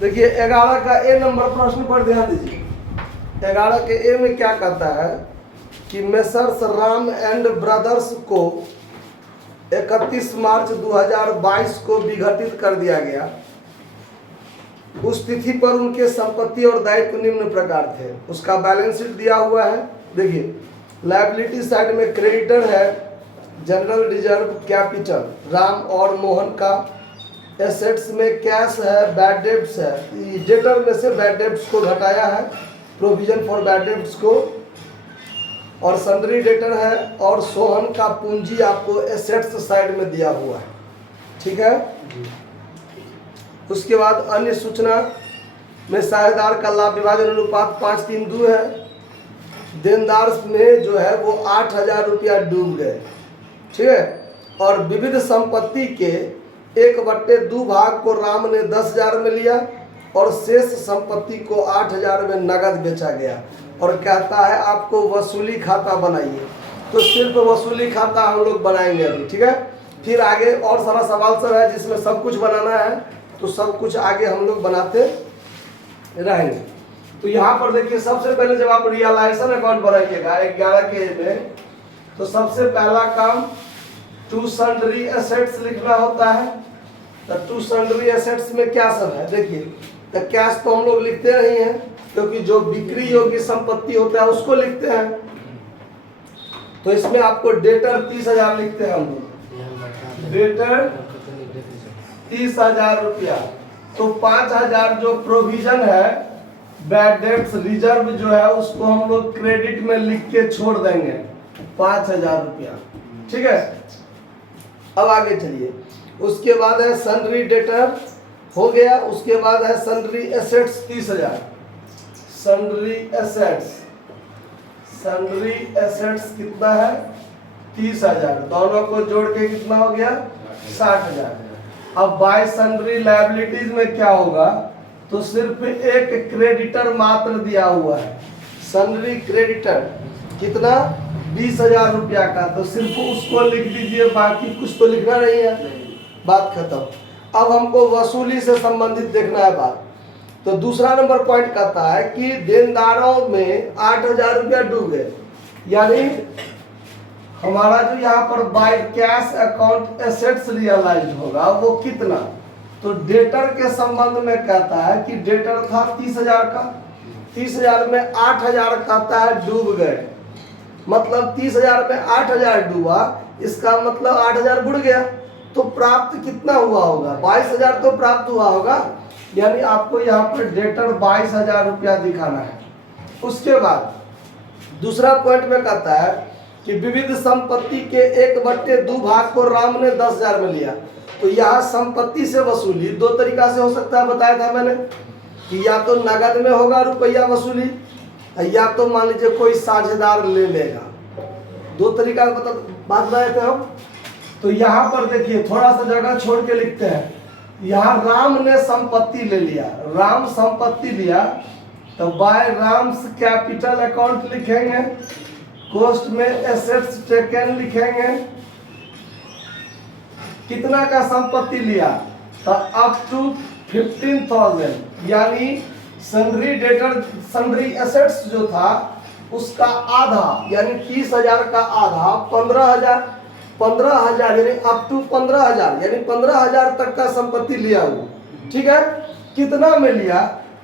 देखिए 11 का ए नंबर प्रश्न पर ध्यान दीजिए। 11 के ए में क्या कहता है कि मेसर्स राम एंड ब्रदर्स को 31 मार्च 2022 को विघटित कर दिया गया। उस तिथि पर उनके संपत्ति और दायित्व निम्न प्रकार थे। उसका बैलेंस शीट दिया हुआ है। देखिए लायबिलिटी साइड में क्रेडिटर है जनरल रिजर्व कैपिटल राम और मोहन का। एसेट्स में कैश है, बैड डेब्ट्स है। डेटर में से बैड डेब्ट्स को घटाया है, प्रोविजन फॉर बैड डेब्ट्स को, और सन्ड्री डेटर है। और सोहन का पूंजी आपको एसेट्स साइड में दिया हुआ है, ठीक है। उसके बाद अन्य सूचना में साझेदार का लाभ विभाजन अनुपात 5:3 है। देनदार में जो है वो 8,000 रुपया डूब गए, ठीक है। और विविध संपत्ति के 1/2 भाग को राम ने 10,000 में लिया और शेष संपत्ति को 8,000 में नगद बेचा गया। और कहता है आपको वसूली खाता बनाइए, तो सिर्फ वसूली खाता हम लोग बनाएंगे अभी, ठीक है। फिर आगे और सारा सवाल सब है जिसमें सब कुछ बनाना है, तो सब कुछ आगे हम लोग बनाते रहेंगे। तो यहाँ पर देखिए सबसे पहले जब आप रियलाइजेशन अकाउंट बनाइएगा 11 के में, तो सबसे पहला काम टू सन्ड्री एसेट्स लिखना होता है। तो टू सन्ड्री एसेट्स में क्या सब है देखिए। तो कैश तो हम लोग लिखते नहीं हैं, क्योंकि जो बिक्री योग्य संपत्ति होता है उसको लिखते हैं। तो इसमें आपको डेटर 30,000 लिखते हैं हम लोग, डेटर 30,000 रुपया। तो 5,000 जो प्रोविजन है बैड डेब्ट्स रिजर्व जो है उसको हम लोग क्रेडिट में लिख के छोड़ देंगे 5,000 रुपया, ठीक है। अब आगे चलिए। उसके बाद है सन्ड्री डेटर हो गया। उसके बाद है सन्ड्री एसेट्स 30,000। सन्ड्री एसेट्स कितना है 30,000। दोनों को जोड़ के कितना हो गया 60,000। अब बाय सन्ड्री लायबिलिटीज में क्या होगा, तो सिर्फ एक क्रेडिटर मात्र दिया हुआ है। सन्ड्री क्रेडिटर कितना 20,000 रुपया का, तो सिर्फ उसको लिख दीजिए, बाकी कुछ तो लिखना नहीं है, बात खत्म। अब हमको वसूली से संबंधित देखना है बात। तो दूसरा नंबर पॉइंट कहता है कि देनदारों में 8,000 रुपया डूब गए, यानी हमारा जो यहाँ पर by cash account assets realise होगा वो कितना। तो डेटर के संबंध में कहता है कि डेटर था 30,000 का, 30,000 में 8,000 कहता है डूब गए। मतलब 30,000 में 8,000 डूबा, इसका मतलब 8,000 बुड़ गया। तो प्राप्त कितना हुआ होगा 22,000 तो प्राप्त हुआ होगा, यानी आपको यहाँ पर डेटर 22,000 रुपया दिखाना है। उसके बाद दूसरा पॉइंट में कहता है कि विविध संपत्ति के 1/2 भाग को राम ने 10,000 में लिया। तो यहाँ संपत्ति से वसूली 2 तरीका से हो सकता है, बताया था मैंने कि या तो नगद में होगा रुपया वसूली, या तो मान लीजिए कोई साझेदार ले लेगा। 2 तरीका बात बताए थे हम। तो यहाँ पर देखिए थोड़ा सा जगह छोड़ के लिखते हैं। यहाँ राम ने संपत्ति ले लिया, राम संपत्ति लिया, तो बाय राम्स कैपिटल अकाउंट लिखेंगे, कॉस्ट में एसेट्स टेकन लिखेंगे। कितना का संपत्ति लिया, तो अप टू 15,000, यानी सन्ड्री डेटर सन्ड्री एसेट्स जो था उसका आधा, यानी 30,000 का आधा 15,000 यानी अप टू 15,000, यानी 15,000 तक का संपत्ति लिया हुआ, ठीक है। कितना में लिया,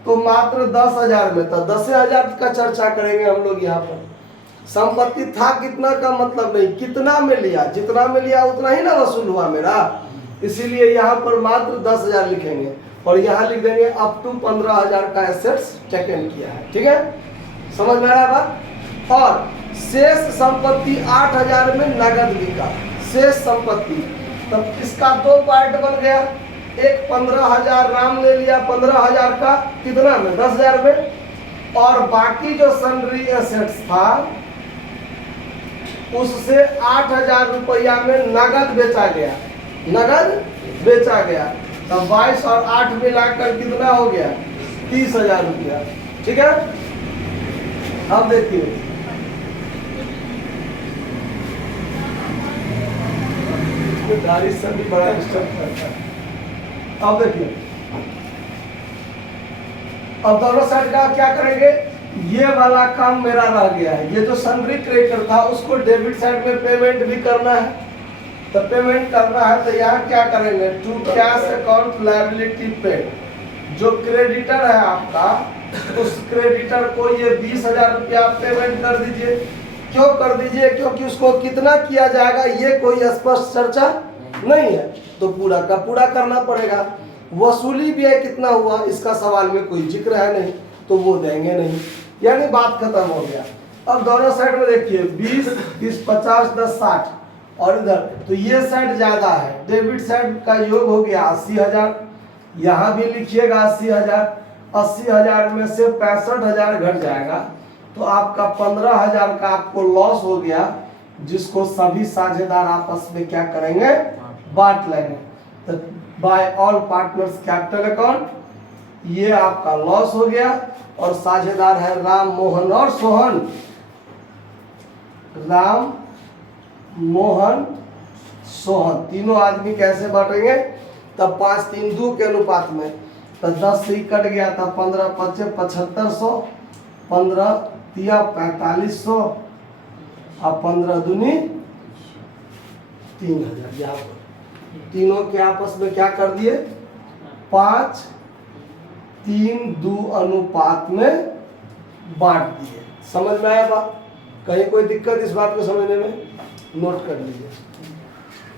तो मात्र 10,000 में था। 10,000 का चर्चा करेंगे हम लोग यहाँ पर। संपत्ति था कितना का मतलब नहीं, कितना में लिया, जितना में लिया उतना ही ना वसूल हुआ मेरा, इसीलिए यहाँ पर मात्र 10,000 लिखेंगे और यहाँ लिख देंगे अप टू 15,000 का एसेट्स टेकन किया है, ठीक है। समझ में आ रहा है बात। और शेष संपत्ति 8,000 में नगद बिका, शेष संपत्ति। तब इसका 2 पार्ट बन गया। एक 15,000 राम ले लिया 15,000 का, कितना में 10,000 में, और बाकी जो सन्ड्री एसेट्स था उससे 8,000 रुपया में नगद बेचा गया, नगद बेचा गया। तब 22 और 8 मिलाकर कितना हो गया 30,000 रुपया, ठीक है। अब देखिए दाढ़ी से भी बड़ा डिस्टर्ब करता है। अब देखिए अब दोनों साइड का क्या करेंगे, ये वाला काम मेरा रह गया है, ये जो सन्ड्री क्रेडिटर था उसको डेबिट साइड में पेमेंट भी करना है, तो पेमेंट करना है तो यहाँ क्या करेंगे, to cash account liability paid, जो क्रेडिटर है आपका उस क्रेडिटर को ये 20,000 रुपया पेमेंट कर दीजिए। क्यों कर दीजिए, क्योंकि उसको कितना किया जाएगा ये कोई स्पष्ट चर्चा नहीं है, तो पूरा का पूरा करना पड़ेगा। वसूली व्यय कितना हुआ इसका सवाल में कोई जिक्र है नहीं, तो वो देंगे नहीं, यानी बात खत्म हो गया। अब दोनों साइड में देखिए 20, 30, 50, 10, 60 और इधर तो ये साइड ज्यादा है, डेबिट साइड का योग हो गया 80,000, यहाँ भी लिखिएगा 80,000, 80,000 में से 65,000 घट जाएगा तो आपका 15,000 का आपको लॉस हो गया, जिसको सभी साझेदार आपस में क्या करेंगे, बांट लेंगे। तो by all partners capital account ये आपका लॉस हो गया, और साझेदार है राम मोहन और सोहन, राम मोहन सोहन, तीनों आदमी कैसे बांटेंगे, तब 5-3-2 के अनुपात में, तो 10 से कट गया था 15, 5, 7500, 15 तिया 4500 और 15 दूनी 3,000। यहाँ पर तीनों के आपस में क्या कर दिए, 5-3-2 अनुपात में बांट दिए। समझ में आया बात, कहीं कोई दिक्कत इस बात को समझने में, नोट कर लीजिए।